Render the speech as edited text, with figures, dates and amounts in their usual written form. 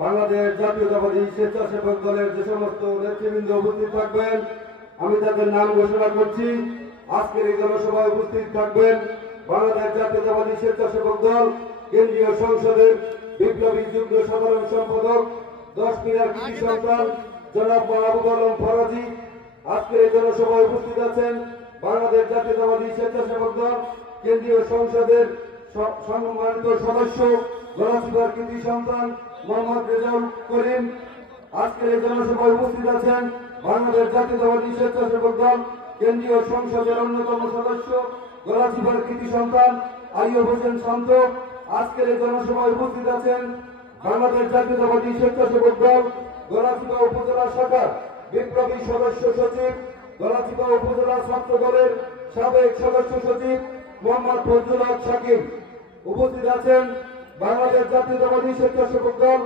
বাংলাদেশ জাতীয়তাবাদী স্বেচ্ছাসেবক দলের যে সমস্ত নেতৃবৃন্দ উপস্থিত থাকবেন আমি তাদের নাম ঘোষণা করছি। আজকের এই জনসভায় উপস্থিত থাকবেন বাংলাদেশ জাতীয়তাবাদী স্বেচ্ছাসেবক দল কেন্দ্রীয় সংসদের বিপ্লবী যুগ্ম সাধারণ সম্পাদক 10 মিনার কৃতি সন্তান জনাব মাহবুব আলম ফরাজি। আজকের এই জনসভায় উপস্থিত আছেন বাংলাদেশ জাতীয়তাবাদী স্বেচ্ছাসেবক দল কেন্দ্রীয় সংসদের সম্মানিত সদস্য গলাচিপার কৃতি সন্তান মোহাম্মদ রেজাউল করিম। আজকের এই জনসভায় উপস্থিত আছেন বাংলাদেশ জাতীয়তাবাদী স্বেচ্ছাসেবক দল কেন্দ্রীয় সংসদের অন্যতম সদস্য গলাচিপার কৃতি সন্তান আইয়ুব হোসেন শান্ত। আজকের এই জনসভায় উপস্থিত আছেন বাংলাদেশ জাতীয়তাবাদী স্বেচ্ছাসেবক দল গলাচিপা উপজেলা শাখার বিপ্লবী সদস্য সচিব গলাচিপা উপজেলা ছাত্র দলের সাবেক সদস্য সচিব মোহাম্মদ ফজলুল হক শাকিব। উপস্থিত আছেন বাংলাদেশ জাতীয়তাবাদী স্বেচ্ছাসেবক দল